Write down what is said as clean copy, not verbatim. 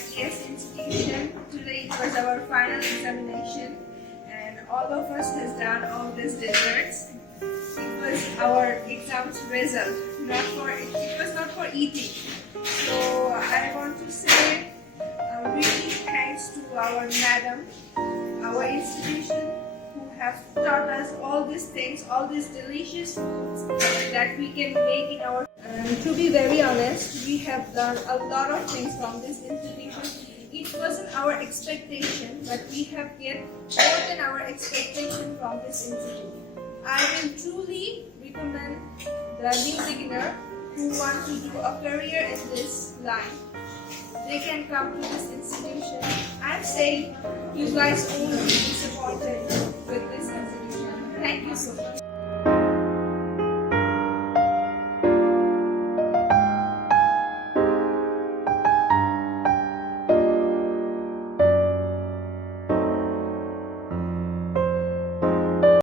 ITS institution. Today it was our final examination, and all of us has done all these desserts. It was our exam's result, it was not for eating. So I want to say really thanks to our madam, our institution, who have taught us all these things, all these delicious foods that we can make in our. To be very honest, we have done a lot of things from this institution. It wasn't our expectation, but we have get more than our expectation from this institute. I will truly recommend the new beginner who want to do a career in this line. They can come to this institution. I'm saying you guys won't be disappointed.